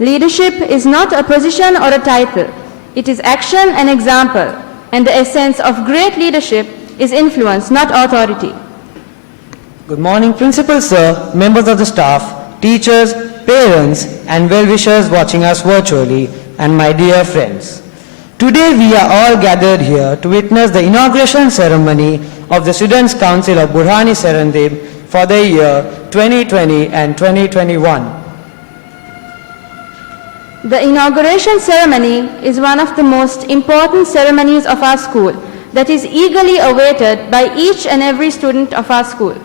Leadership is not a position or a title. It is action and example, and the essence of great leadership is influence, not authority. Good morning, Principal Sir, members of the staff, teachers, parents, and well-wishers watching us virtually, and my dear friends. Today we are all gathered here to witness the inauguration ceremony of the Students' Council of Burhani Serendip for the year 2020 and 2021. The inauguration ceremony is one of the most important ceremonies of our school that is eagerly awaited by each and every student of our school.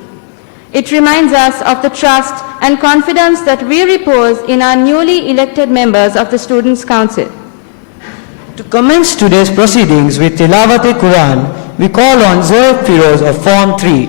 It reminds us of the trust and confidence that we repose in our newly elected members of the Students' Council. To commence today's proceedings with Tilawat-e-Quran, we call on Zoeb Firoz of Form 3.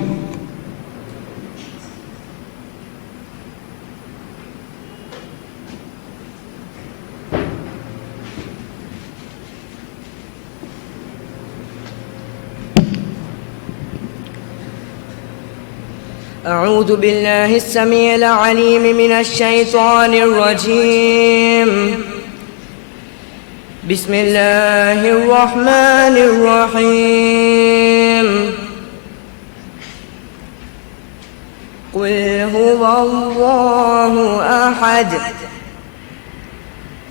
أعوذ بالله السميع العليم من الشيطان الرجيم بسم الله الرحمن الرحيم قل هو الله أحد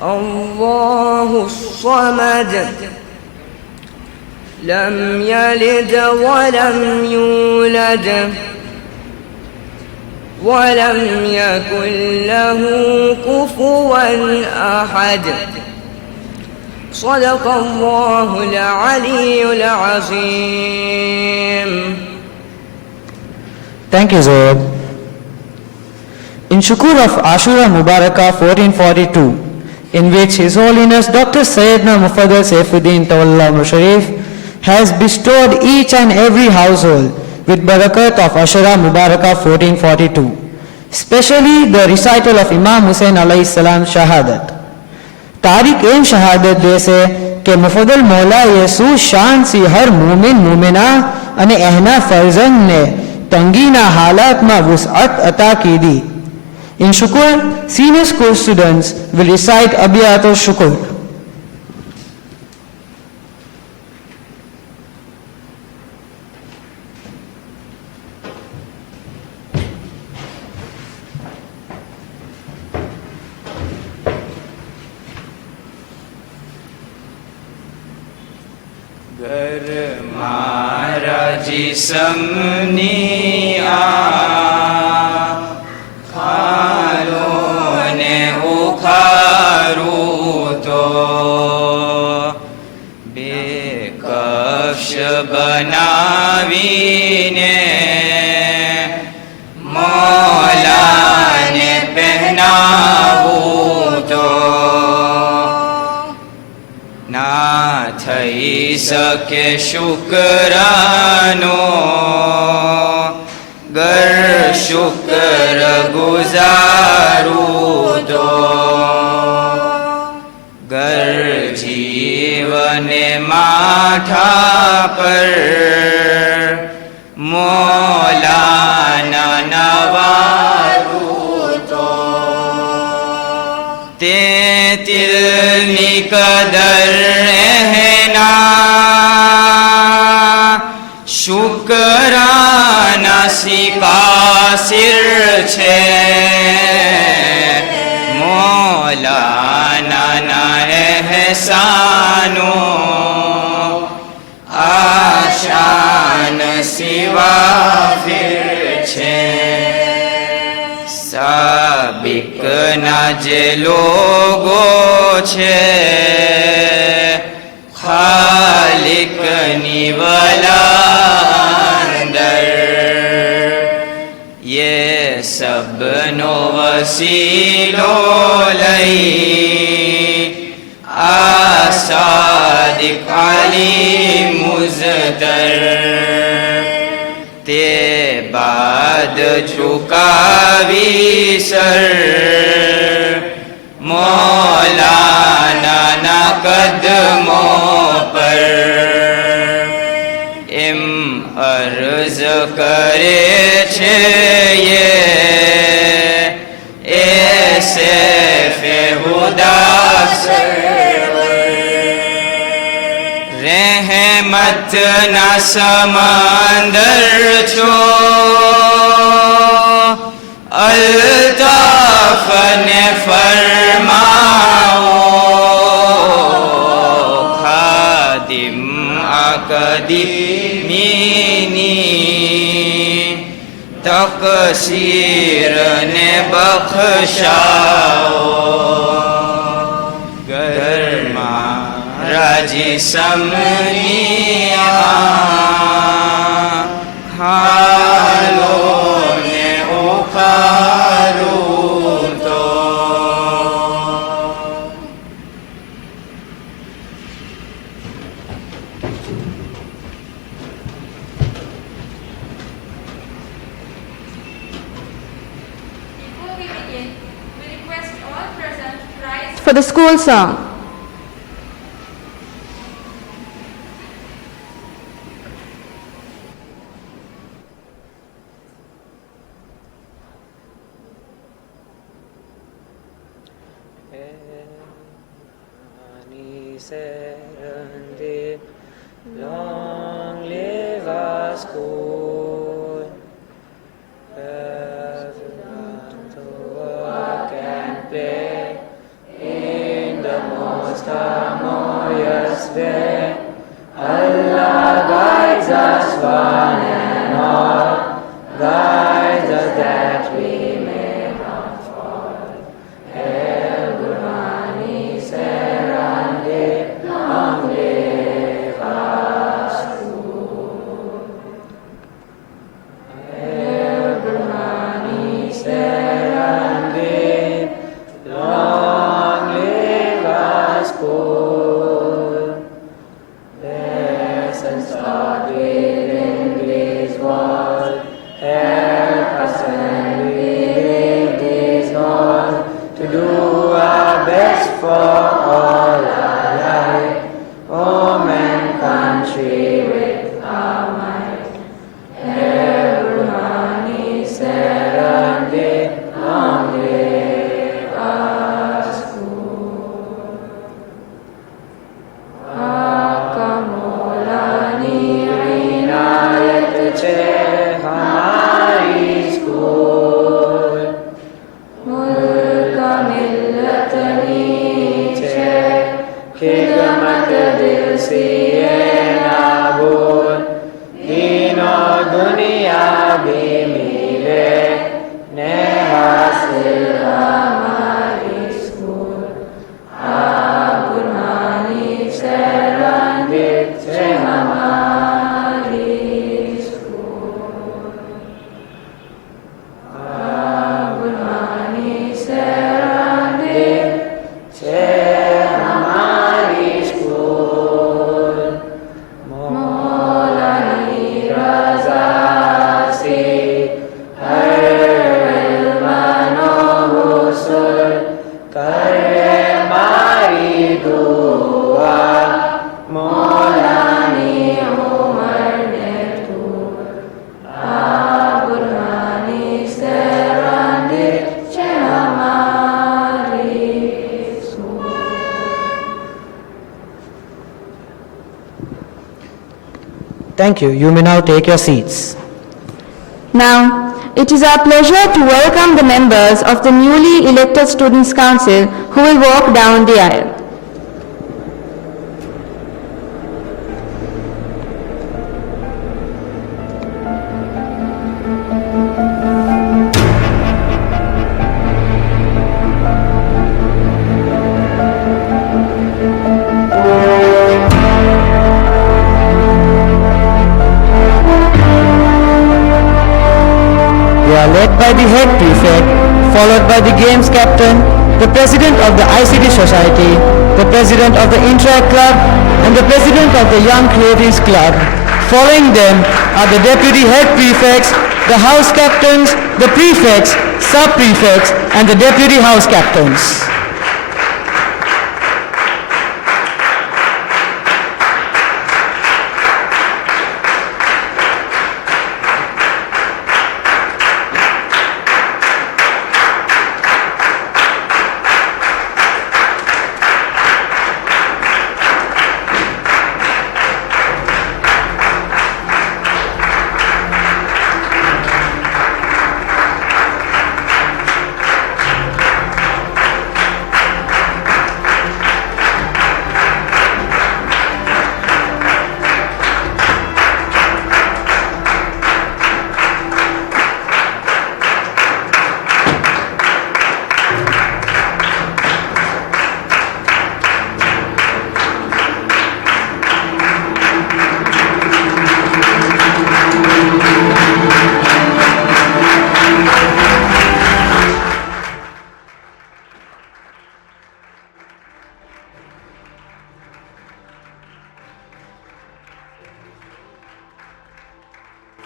الله الصمد لم يلد ولم يولد ولم يكن له كفوا أحد صدق الله العلي العظيم. Thank you, Zoeb. In Shukur of Ashura Mubarakah 1442, in which His Holiness Dr. Sayyidina Mufaddal Saifuddin Tawalla Musharrif has bestowed each and every household with barakat of Ashura Mubarakah 1442, especially the recital of Imam Hussain alayhi salam Shahadat. तारीख M शहादत दे से के मुफद्दल मौला यसु शान सी हर मोमिन मोमिना अने एहना फर्जन ने तंगीना हालात मा वुसअत अता की दी. In Shukur, senior school students will recite Abiyat al-Shukur. जिसमनी आ खालो ने उखारू तो बेकश बनावीने मौला ने पहनावू तो ना थई सके शुक्रानो गर शुक्र गुजारू तो गर जीवन माथा पर मौलाना नवारू तो ते तिल निकदर शुक्राना सिकासिर छे मौलाना ना एहसानो आशान सिवा फिर छे साबिक ना जे लोगो छे खालिक निवला सबनो वसीलो लई आसादिक अली मुज़तर ते बाद झुकावी सर मौलाना ना कदमों पर एम अर्ज करे छे ये ऐसे ખુદા રહેમતના સમંદર છો અલ્તાફ ને ફરમાવો ખાદિમ આકદીમીની તકસીર ને બખશાઓ ઘરમાં રાજી સમની ખાલો ને ઉખારું તો Before we begin, we request all present to rise for the school song. Long live our school. Everyone to work and play in the most harmonious way. Allah guides us one and all, guides us that we may not fall. El Burhani Serandi, long live our school. El Burhani Serandi, long live our school. Lessons taught within these walls, help us when we read these laws, to do our best for all our life, home and country with our might. El Burhani Serandi, long live our school. Aaka Maulani inayat che hamari school. Mulka millat niche, khidmat dil siye nabud. Dino duniya bhi mile, ne hasil hamari school. Burhani Serandi che hamari school. Burhani Serandi che hamari school. Maulani Raza si har ilmano husul kare mari dua. Maulani Umar ne tu Burhani Serandi che hamari school. Thank you. You may now take your seats. Now, it is our pleasure to welcome the members of the newly elected Students' Council who will walk down the aisle. They are led by the head prefect, followed by the games captain, the president of the ICT Society, the president of the Interact Club, and the president of the Young Creatives Club. Following them are the deputy head prefects, the house captains, the prefects, sub-prefects, and the deputy house captains.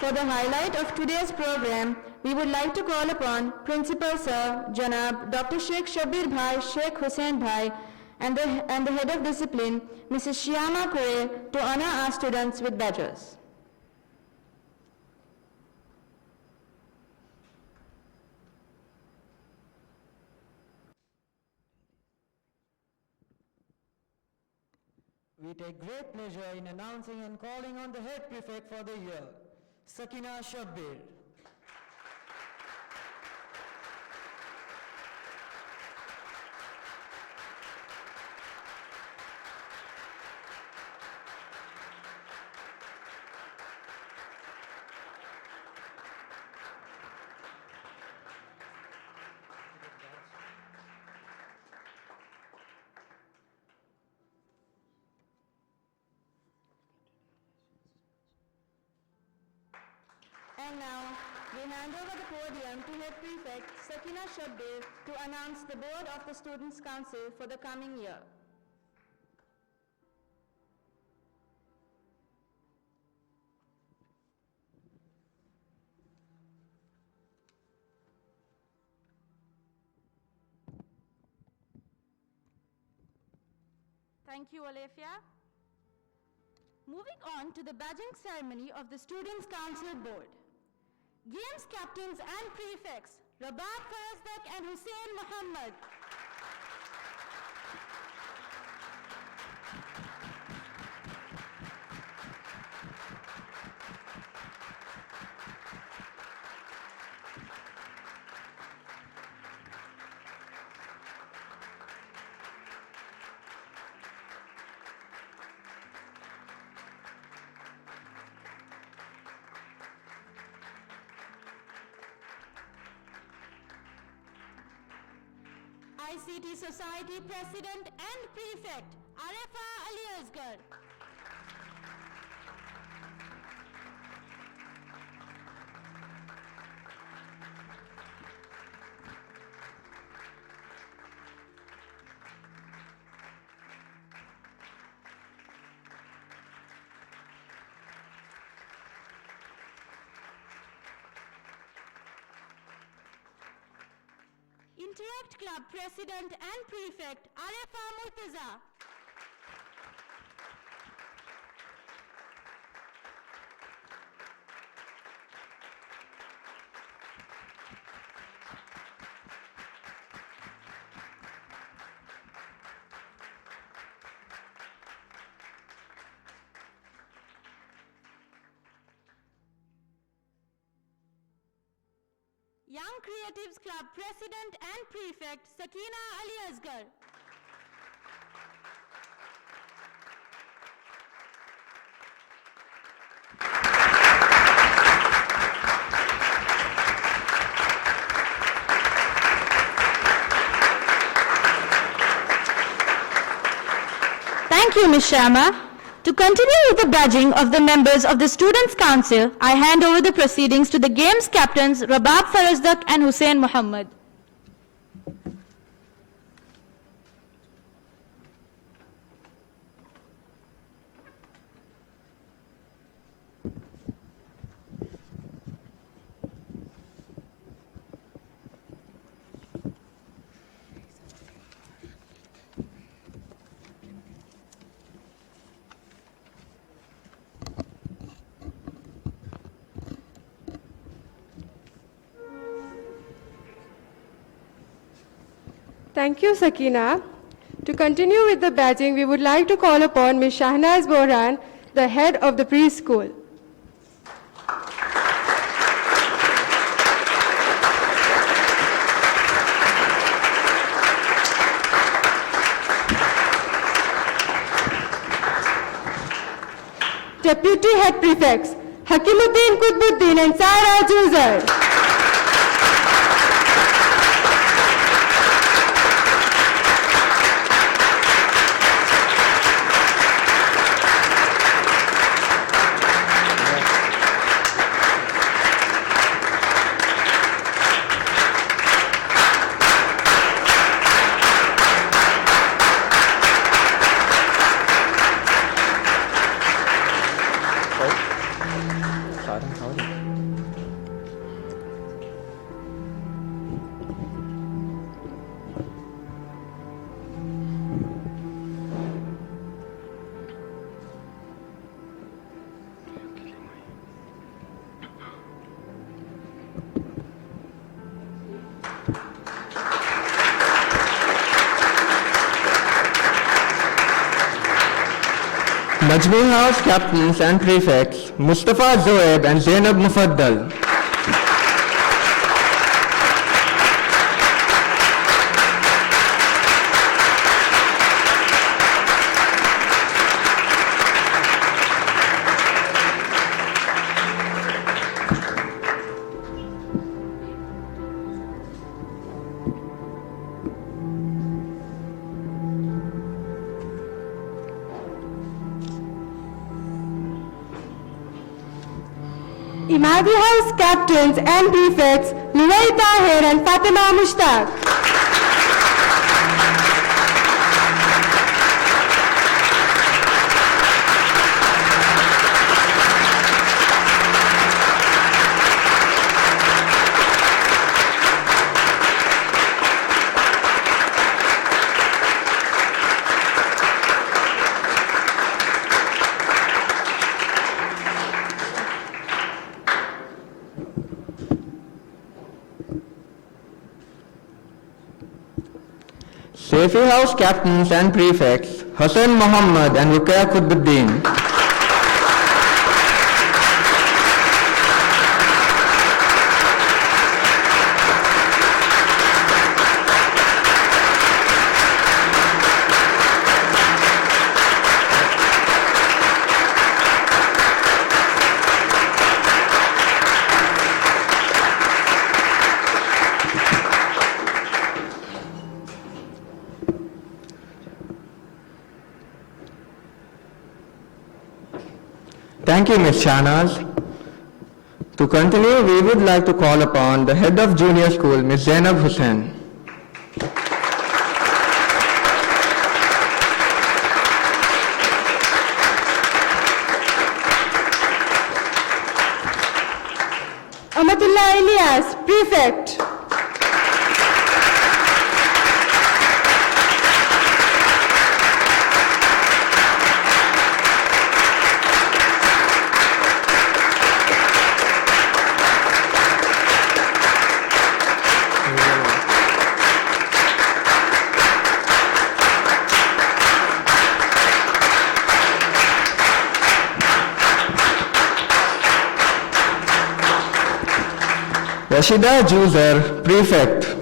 for the highlight of today's program, we would like to call upon Principal Sir Janab Dr. Sheikh Shabir Bhai Sheikh Hussain Bhai and the Head of Discipline, Mrs. Shyama Kure, to honor our students with badges. We take great pleasure in announcing and calling on the head prefect for the year, Sakina Shabbir. And now, we hand over the podium to Head Prefect Sakina Shabbir to announce the Board of the Students' Council for the coming year. Thank you, Alefia. Moving on to the badging ceremony of the Students' Council Board. Games captains and prefects, Rabab Farazdak and Hussain Muhammad. ICT Society President and Prefect, Arefa Ali Asgar. Interact Club President and Prefect, Arefa Murtaza. Young Creatives Club President and Prefect, Sakina Ali Asgar. Thank you, Ms. Sharma. To continue with the badging of the members of the Students' Council, I hand over the proceedings to the Games captains, Rabab Farazdak and Hussain Muhammad. Thank you, Sakina. To continue with the badging, we would like to call upon Ms. Shahnaz Bohran, the head of the preschool. Deputy Head Prefects, Hakimuddin Qutbuddin and Sara Juzar. Majmee House captains and prefects Mustafa Zoeb and Zainab Mufaddal. Imadi House captains and prefects Luwai Tahir and Fatima Mushtaq. Safi House captains and prefects Hassan Muhammad and Ruqayya Qutbuddin. Thank you, Ms. Shahnaz. To continue, we would like to call upon the head of junior school, Ms. Zainab Hussain. Amatullah Ilyas, prefect. Rashida Juzer, prefect.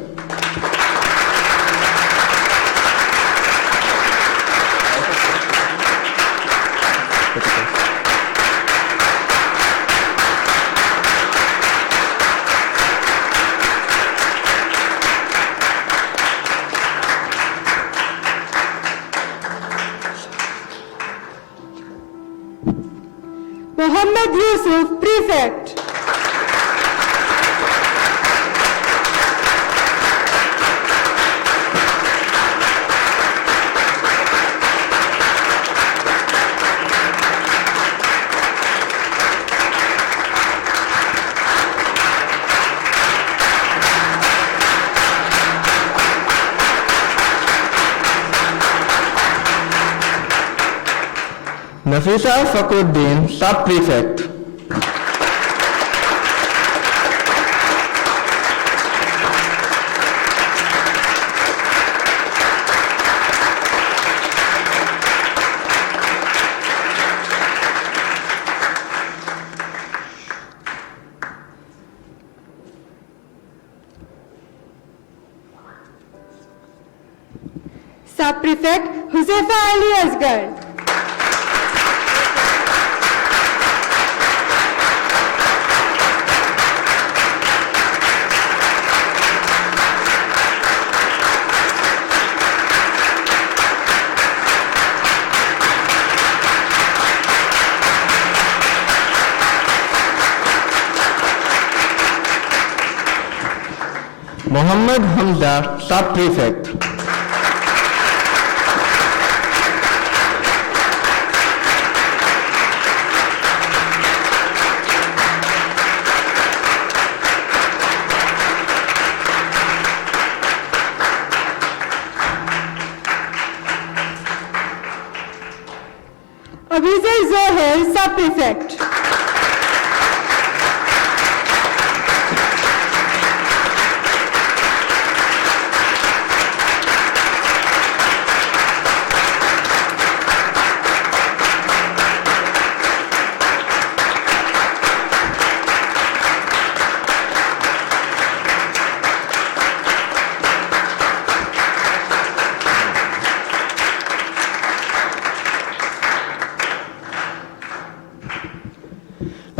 Muhammad Yusuf, prefect. Nafisa Fakhruddin, sub-prefect. Sub-prefect Huzaifa Ali Asgar. Muhammad Hamza, sub-prefect. Abizer Zohair, sub-prefect.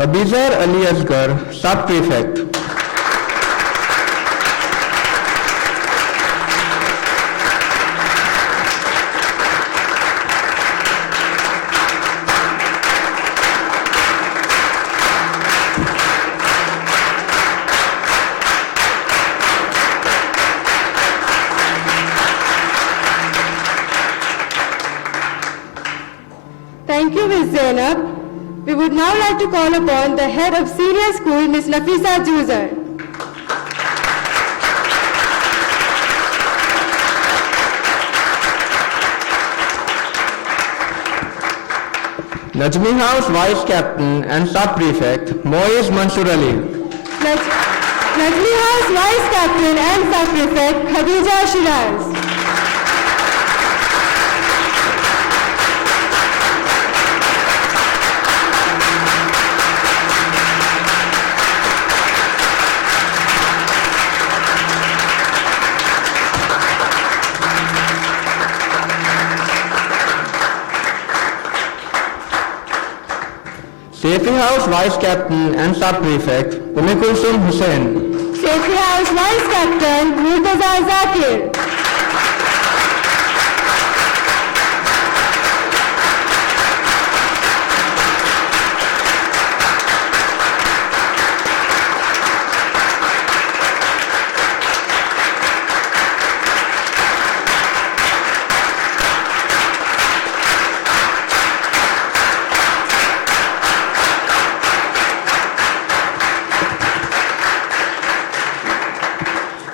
Abizar Ali Asgar, Sub-Prefect. Thank you, Ms. Zainab. We would now like to call upon the head of senior school, Ms. Nafisa Juzar. Najmi House Vice Captain and Sub-Prefect, Moiz Mansoor Ali. Najmi House Vice Captain and Sub-Prefect, Khadija Shiraz. Sefi House Vice Captain and Sub-Prefect, Kulsum Hussain. Safety House Vice Captain, Murtaza Zakir.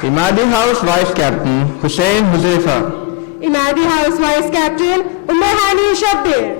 Imadi House Vice Captain, Hussain Huzaifa. Imadi House Vice Captain, Umar Hani Shabbir.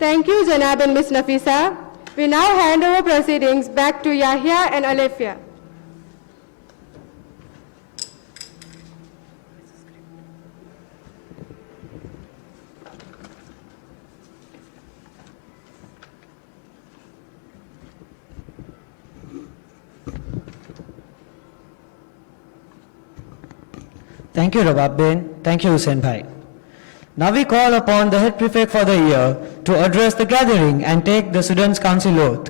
Thank you, Janab and Ms. Nafisa. We now hand over proceedings back to Yahya and Alefia. Thank you, Rabab Bin. Thank you, Hussain Bhai. Now we call upon the head prefect for the year to address the gathering and take the students' council oath.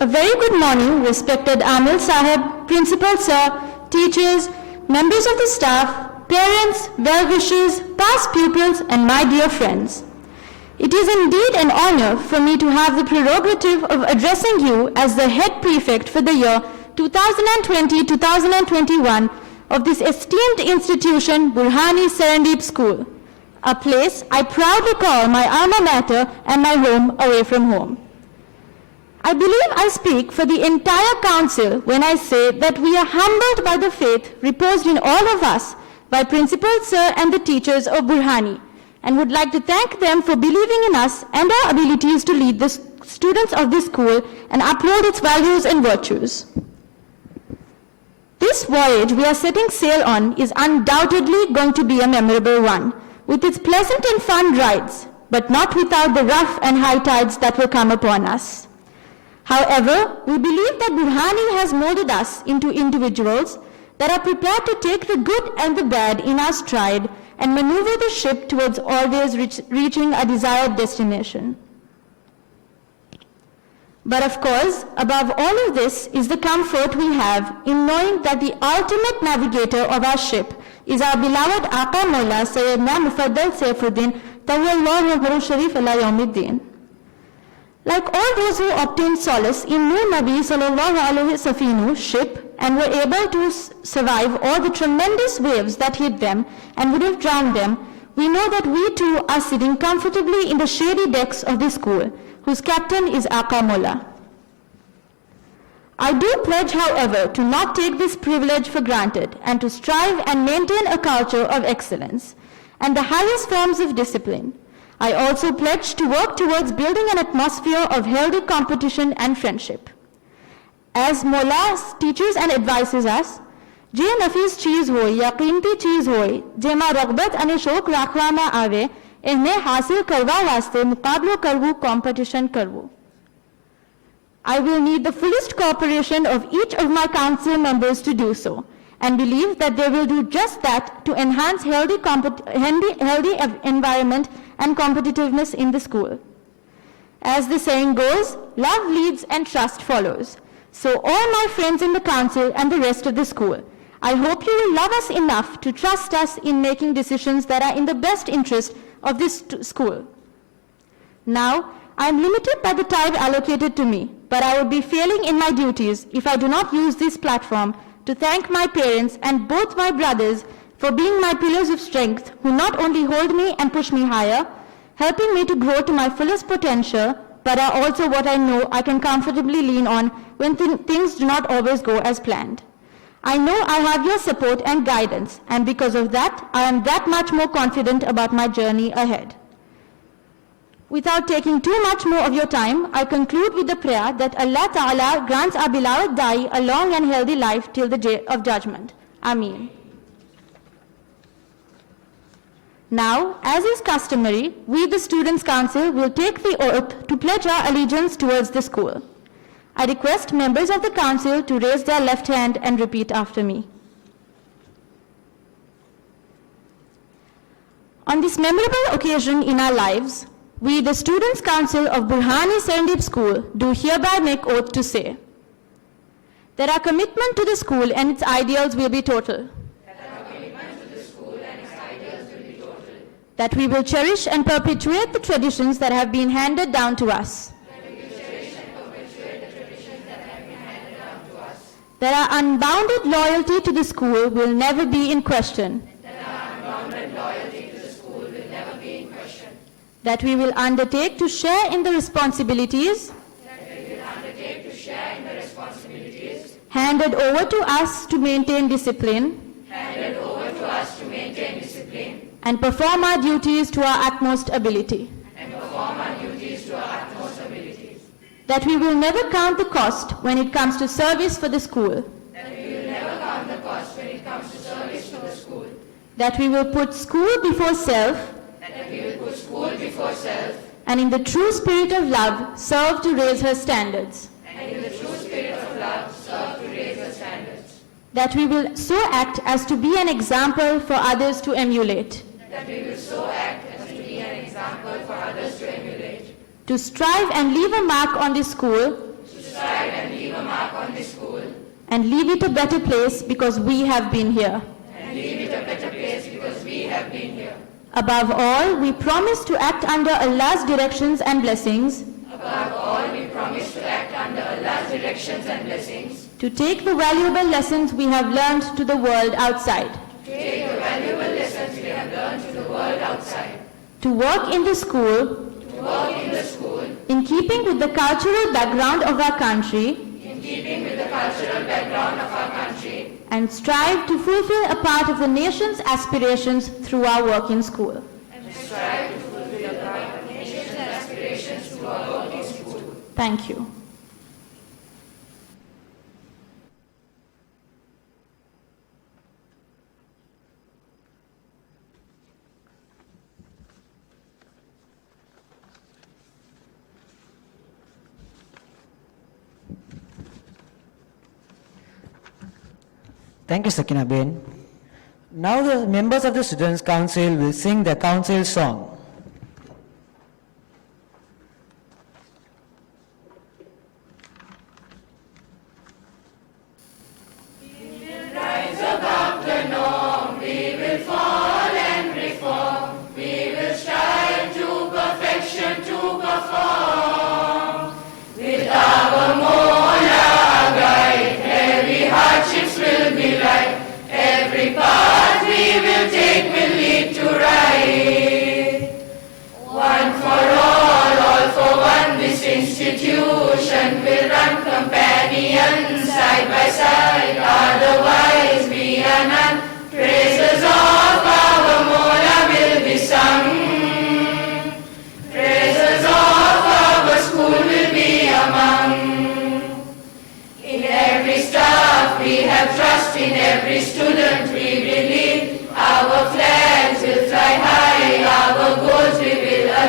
A very good morning, respected Amil Sahib, Principal Sir, teachers, members of the staff, parents, well-wishers, past pupils, and my dear friends. It is indeed an honor for me to have the prerogative of addressing you as the head prefect for the year 2020-2021 of this esteemed institution, Burhani Serendeep School, a place I proudly call my alma mater and my home away from home. I believe I speak for the entire council when I say that we are humbled by the faith reposed in all of us by Principal Sir and the teachers of Burhani, and would like to thank them for believing in us and our abilities to lead the students of this school and uphold its values and virtues. This voyage we are setting sail on is undoubtedly going to be a memorable one, with its pleasant and fun rides, but not without the rough and high tides that will come upon us. However, we believe that Burhani has molded us into individuals that are prepared to take the good and the bad in our stride and maneuver the ship towards always reaching a desired destination. But of course, above all of this is the comfort we have in knowing that the ultimate navigator of our ship is our beloved Aqa Maula Sayyidina Mufaddal Saifuddin Tawallahu Sharif ala Yawmiddin. Like all those who obtained solace in Nur Nabi sallallahu alaihi safinu ship and were able to survive all the tremendous waves that hit them and would have drowned them, we know that we too are sitting comfortably in the shady decks of this school, whose captain is Aka Mullah. I do pledge, however, to not take this privilege for granted and to strive and maintain a culture of excellence and the highest forms of discipline. I also pledge to work towards building an atmosphere of healthy competition and friendship. As Mullah teaches and advises us, જે નફીસ ચીજ હોય યા કીમતી ચીજ હોય જેમાં રગબત અને શોક રાખવામાં આવે એને હાસિલ કરવા વાસ્તે મુકાબલો કરવું, કોમ્પિટિશન કરવું. I will need the fullest cooperation of each of my council members to do so, and believe that they will do just that to enhance healthy environment and competitiveness in the school. As the saying goes, love leads and trust follows. So all my friends in the council and the rest of the school, I hope you will love us enough to trust us in making decisions that are in the best interest of this school. Now, I am limited by the time allocated to me, but I would be failing in my duties if I do not use this platform to thank my parents and both my brothers for being my pillars of strength, who not only hold me and push me higher, helping me to grow to my fullest potential, but are also what I know I can comfortably lean on when things do not always go as planned. I know I have your support and guidance, and because of that, I am that much more confident about my journey ahead. Without taking too much more of your time, I conclude with the prayer that Allah Ta'ala grants our beloved Dai a long and healthy life till the day of judgment. Ameen. Now, as is customary, we the Students' Council will take the oath to pledge our allegiance towards the school. I request members of the council to raise their left hand and repeat after me. On this memorable occasion in our lives, we, the Students' Council of Burhani Serendip School, do hereby make oath to say that our commitment to the school and its ideals will be total. That we will cherish and perpetuate the traditions that have been handed down to us. That our unbounded loyalty to the school will never be in question. That we will undertake to share in the responsibilities handed over to us to maintain discipline and perform our duties to our utmost ability. That we will never count the cost when it comes to service for the school. That we will put school before self. And in the true spirit of love, serve to raise her standards. That we will so act as to be an example for others to emulate. To strive and leave a mark on this school. And leave it a better place because we have been here. Above all, we promise to act under Allah's directions and blessings. To take the valuable lessons we have learned to the world outside. To work in the school. In keeping with the cultural background of our country. And strive to fulfill a part of the nation's aspirations through our work in school. Thank you. Thank you, Sakina Ben. Now the members of the Students' Council will sing the council song. Strive to perfection to perform.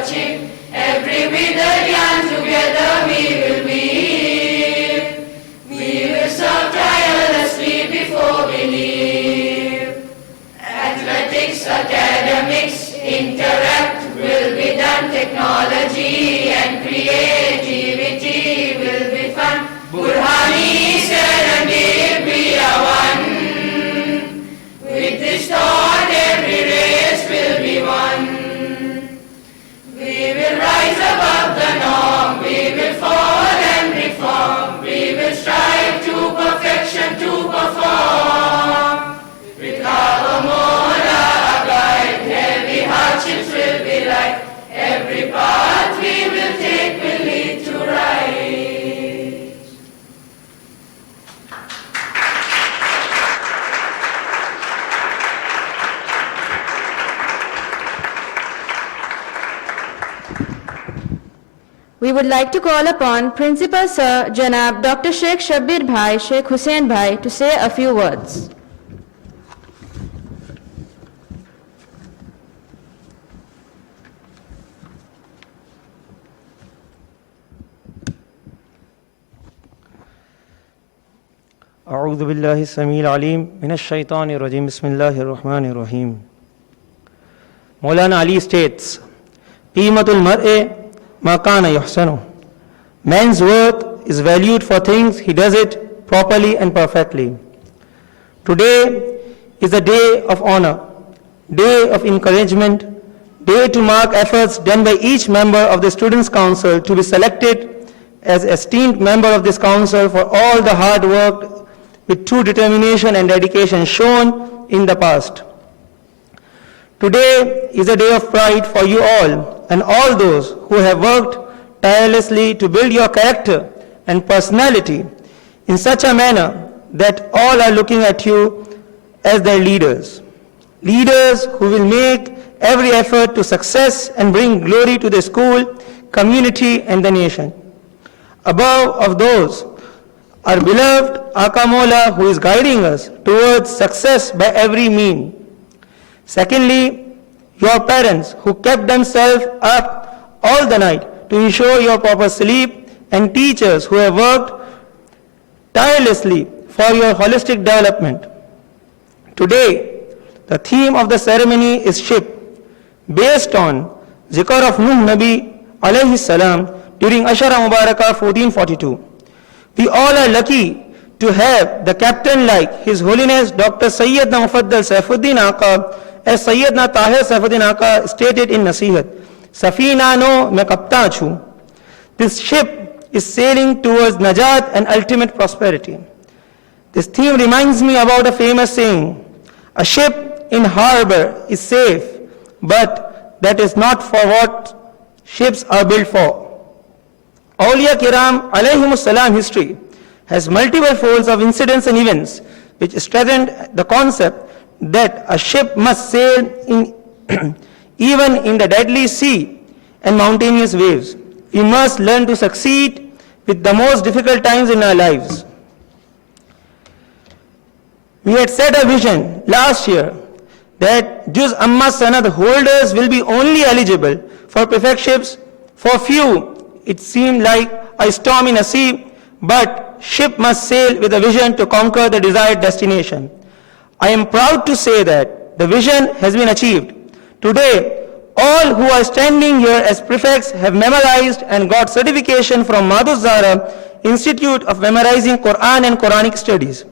achieve. Every withered yarn together we will weave. We will serve tirelessly before we leave. Athletics, academics, interact will be done. Technology and creativity will be fun. Burhani said and Dave, we are one. With this thought, every race will be won. We will rise above the norm. We will forward and reform. We will strive to perfection to perform. With our Mola, our guide, heavy hardships will be light. Every path we will take will lead to right. We would like to call upon Principal Sir Janab Dr. Sheikh Shabbir Bhai, Sheikh Hussain Bhai to say a few words. أعوذ بالله السميع العليم من الشيطان الرجيم بسم الله الرحمن الرحيم. Maulana Ali states, Qimatul mar'i ma kana yuhsanu. Man's worth is valued for things he does it properly and perfectly. Today is a day of honor, day of encouragement, day to mark efforts done by each member of the Students' Council to be selected as esteemed member of this council for all the hard work with true determination and dedication shown in the past. Today is a day of pride for you all and all those who have worked tirelessly to build your character and personality in such a manner that all are looking at you as their leaders. Leaders who will make every effort to success and bring glory to the school, community and the nation. Above of those, our beloved Aka Mola who is guiding us towards success by every mean. Secondly, your parents who kept themselves up all the night to ensure your proper sleep, and teachers who have worked tirelessly for your holistic development. Today, the theme of the ceremony is ship, based on Zikr of Nuh Nabi alayhi salam during Ashara Mubarakah 1442. We all are lucky to have the captain like His Holiness Dr. Sayyidna Mufaddal Saifuddin Aka, as Sayyidna Tahir Saifuddin Aka stated in Nasihat, Safina no मैं कप्तान छूं. This ship is sailing towards Najat and ultimate prosperity. This theme reminds me about a famous saying, a ship in harbor is safe, but that is not for what ships are built for. Awliya Kiram alayhimus salam history has multiple folds of incidents and events which strengthened the concept that a ship must sail in even in the deadly sea and mountainous waves. We must learn to succeed with the most difficult times in our lives. We had set a vision last year that Juz Amma Sanad holders will be only eligible for prefect ships. For few, it seemed like a storm in a sea, but ship must sail with a vision to conquer the desired destination. I am proud to say that the vision has been achieved. Today, all who are standing here as prefects have memorized and got certification from Madhu Zara Institute of Memorizing Quran and Quranic Studies.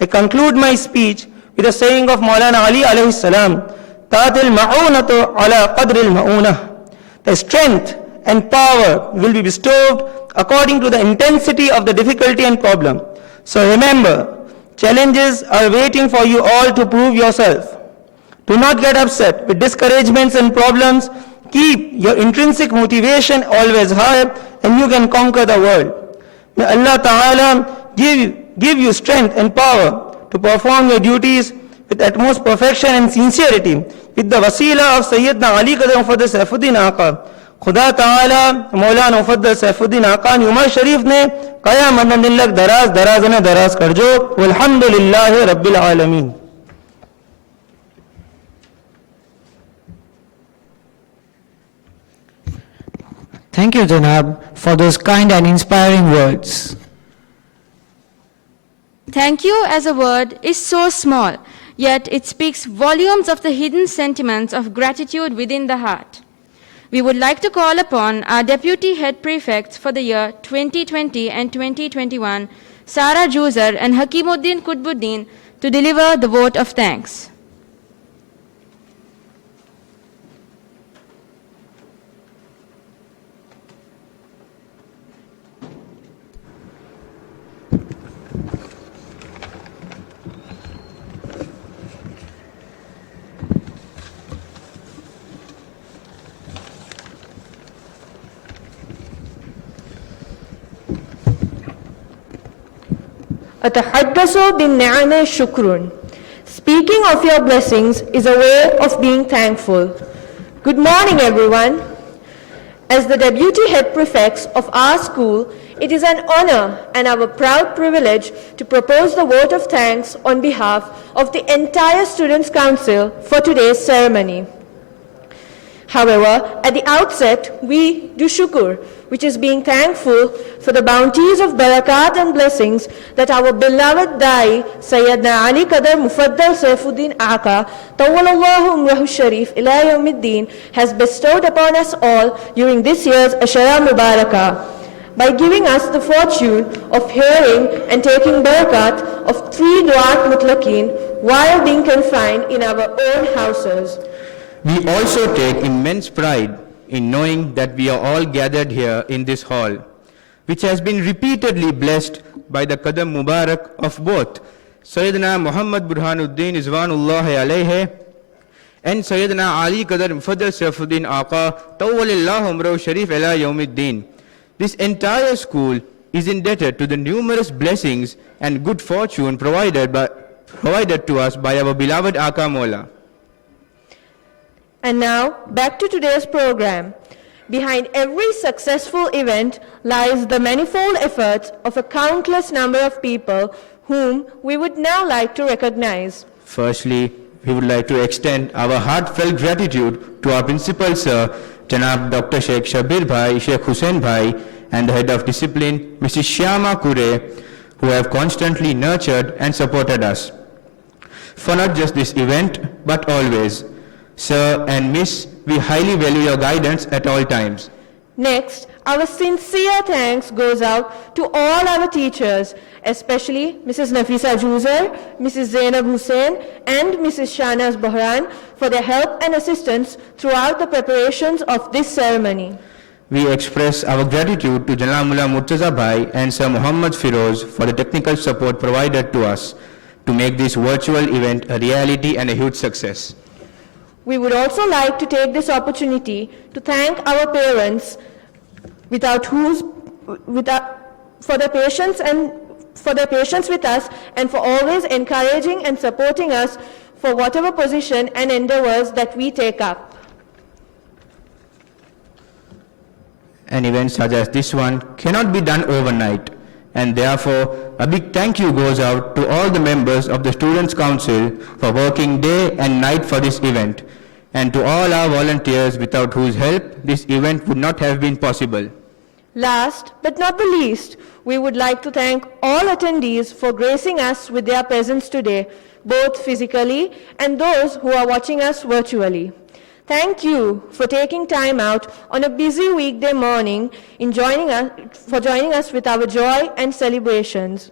I conclude my speech with a saying of Maulana Ali alayhi salam, Tatil ma'unatu ala qadril ma'unah. The strength and power will be bestowed according to the intensity of the difficulty and problem. So remember, challenges are waiting for you all to prove yourself. Do not get upset with discouragements and problems. Keep your intrinsic motivation always high and you can conquer the world. May Allah Ta'ala give you strength and power to perform your duties with utmost perfection and sincerity with the wasila of Sayyidina Ali Qadar Mufaddal Saifuddin Aka. खुदा ताला मौलाना मुफद्दल सैफुद्दीन आका उमर शरीफ ने क़यामत दिन लग दराज दराज ने दराज कर जो वल्हम्दुलिल्लाहि रब्बिल आलमीन. Thank you, Janab, for those kind and inspiring words. Thank you as a word is so small, yet it speaks volumes of the hidden sentiments of gratitude within the heart. We would like to call upon our Deputy Head Prefects for the year 2020 and 2021, Sara Juzar and Hakimuddin Kutbuddin, to deliver the vote of thanks. أتحدث بالنعم شكر. Speaking of your blessings is a way of being thankful. Good morning, everyone. As the deputy head prefects of our school, it is an honor and our proud privilege to propose the vote of thanks on behalf of the entire Students' Council for today's ceremony. However, at the outset, we do shukr, which is being thankful for the bounties of barakat and blessings that our beloved Dai, Sayyidina Ali Qadar Mufaddal Saifuddin Aka, Tawwalallahu Umrahu Sharif ila Yawmiddin, has bestowed upon us all during this year's Ashara Mubarakah, by giving us the fortune of hearing and taking barakat of 3 Duat Mutlaqeen while being confined in our own houses. We also take immense pride in knowing that we are all gathered here in this hall, which has been repeatedly blessed by the Qadam Mubarak of both Sayyidina Muhammad Burhanuddin Izwanullahi alayhi and Sayyidina Ali Qadar Mufaddal Saifuddin Aka Tawwalillahu Umrahu Sharif ila Yawmiddin. This entire school is indebted to the numerous blessings and good fortune provided to us by our beloved Aka Mola. And now, back to today's program. Behind every successful event lies the manifold efforts of a countless number of people whom we would now like to recognize. Firstly, we would like to extend our heartfelt gratitude to our principal sir, Janab Dr. Sheikh Shabir Bhai, Sheikh Hussain Bhai, and the head of discipline, Mrs. Shyama Kure, who have constantly nurtured and supported us. For not just this event, but always. Sir and Miss, we highly value your guidance at all times. Next, our sincere thanks goes out to all our teachers, especially Mrs. Nafisa Juzar, Mrs. Zainab Hussain, and Mrs. Shahnaz Bohran for their help and assistance throughout the preparations of this ceremony. We express our gratitude to Janab Mullah Murtaza Bhai and Sir Muhammad Firoz for the technical support provided to us to make this virtual event a reality and a huge success. We would also like to take this opportunity to thank our parents, for their patience with us and for always encouraging and supporting us for whatever position and endeavors that we take up. An event such as this one cannot be done overnight, and therefore a big thank you goes out to all the members of the Students' Council for working day and night for this event, and to all our volunteers without whose help this event would not have been possible. Last but not the least, we would like to thank all attendees for gracing us with their presence today, both physically and those who are watching us virtually. Thank you for taking time out on a busy weekday morning joining us with our joy and celebrations.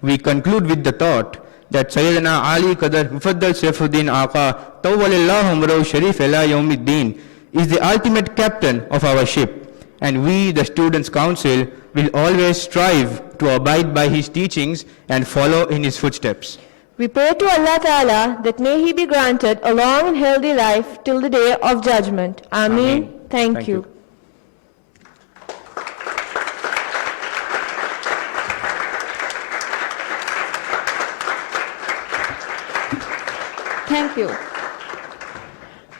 We conclude with the thought that Sayyidina Ali Qadar Mufaddal Saifuddin Aka Tawwalillahu Umrahu Sharif ila Yawmiddin is the ultimate captain of our ship, and we, the Students' Council, will always strive to abide by his teachings and follow in his footsteps. We pray to Allah Ta'ala that may He be granted a long and healthy life till the day of judgment. Ameen. Thank you. Thank you.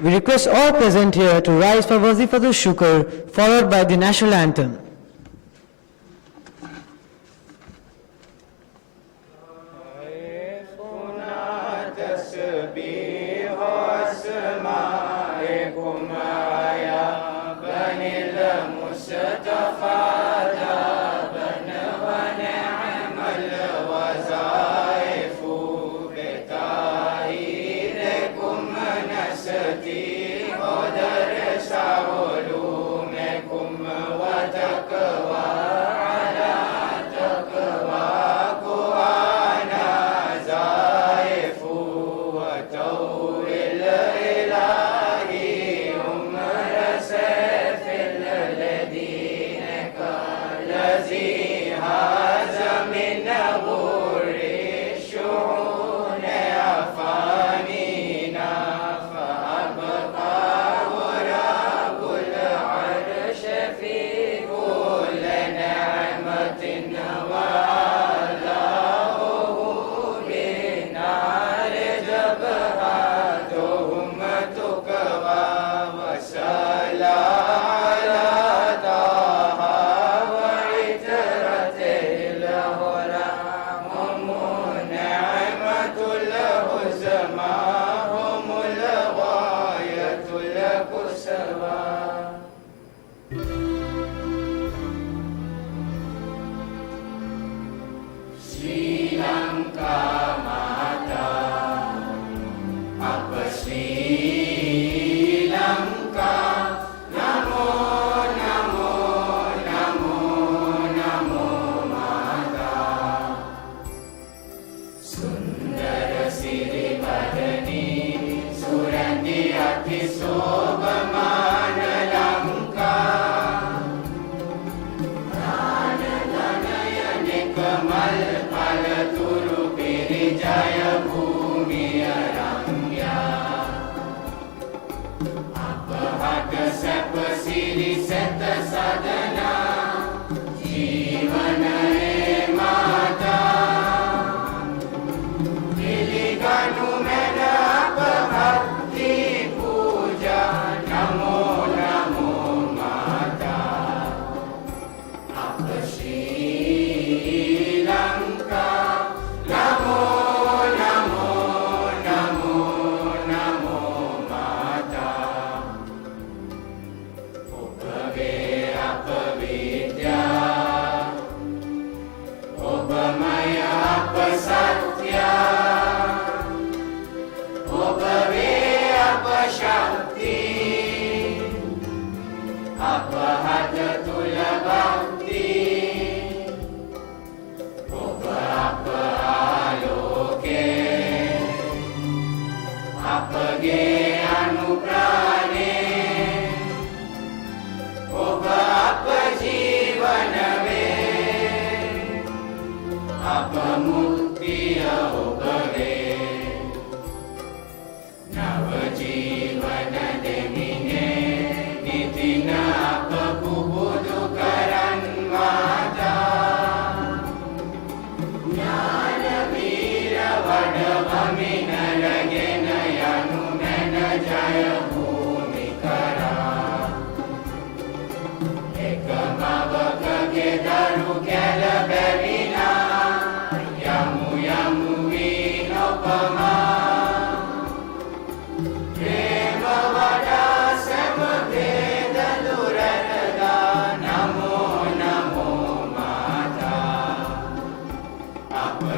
We request all present here to rise for Wazifatul Shukr, followed by the national anthem.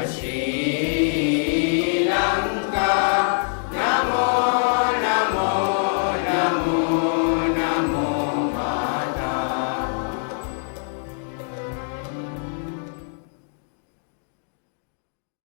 Shri